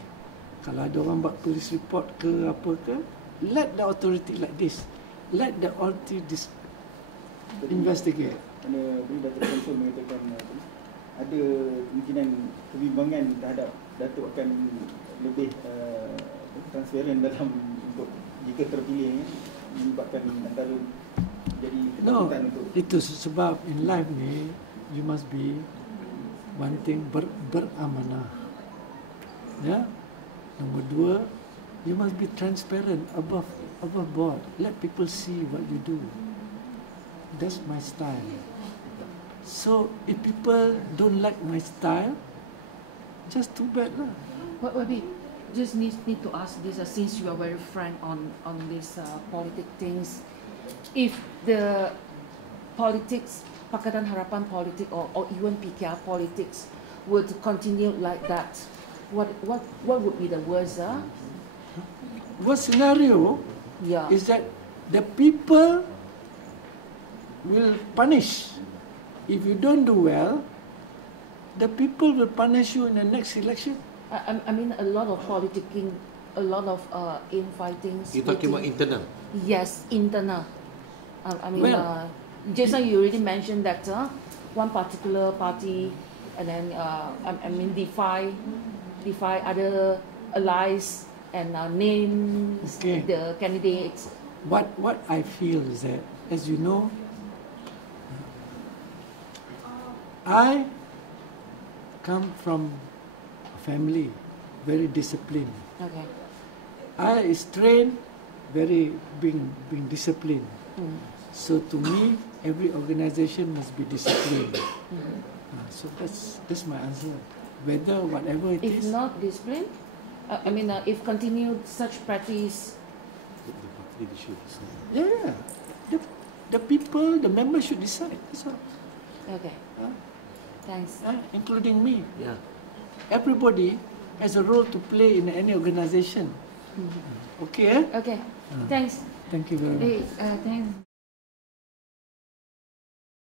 Kalau ada orang buat police report ke apa ke, let the authority like this. Let the authority investigate. Kerana beri Datuk Konsul mengatakan ada kemungkinan kebimbangan terhadap Datuk akan lebih transparan dalam untuk jika terpilih, menyebabkan antara jadi ketakutan untuk itu sebab in life ni you must be one thing beramanah. Ya. Nombor 2, you must be transparent above board. Let people see what you do. That's my style. So if people don't like my style, just too bad lah. Wabi, just need to ask this, since you are very frank on these politic things. If the politics, Pakatan Harapan politics, or even PKR politics would continue like that, what would be the worst? Worst scenario Yeah. is that the people will punish. If you don't do well, the people will punish you in the next election. I mean, a lot of politicking, a lot of infighting. You're talking about internal. Yes, internal. I mean, Well, just now you already mentioned that one particular party, and then I mean defy other allies and name Okay. the candidates. What I feel is that, as you know, I come from a family very disciplined. Okay. I is trained very being disciplined. Mm. So to me, every organization must be disciplined. Mm. So that's my answer. Whether whatever it If is. not disciplined, I mean, if continued such practice, The party leadership. So. Yeah, the people, the members should decide. That's all. okay. Thanks. Including me. Yeah. Everybody has a role to play in any organization. Mhm. Okay? Okay. Thanks. Thank you very much. Thanks.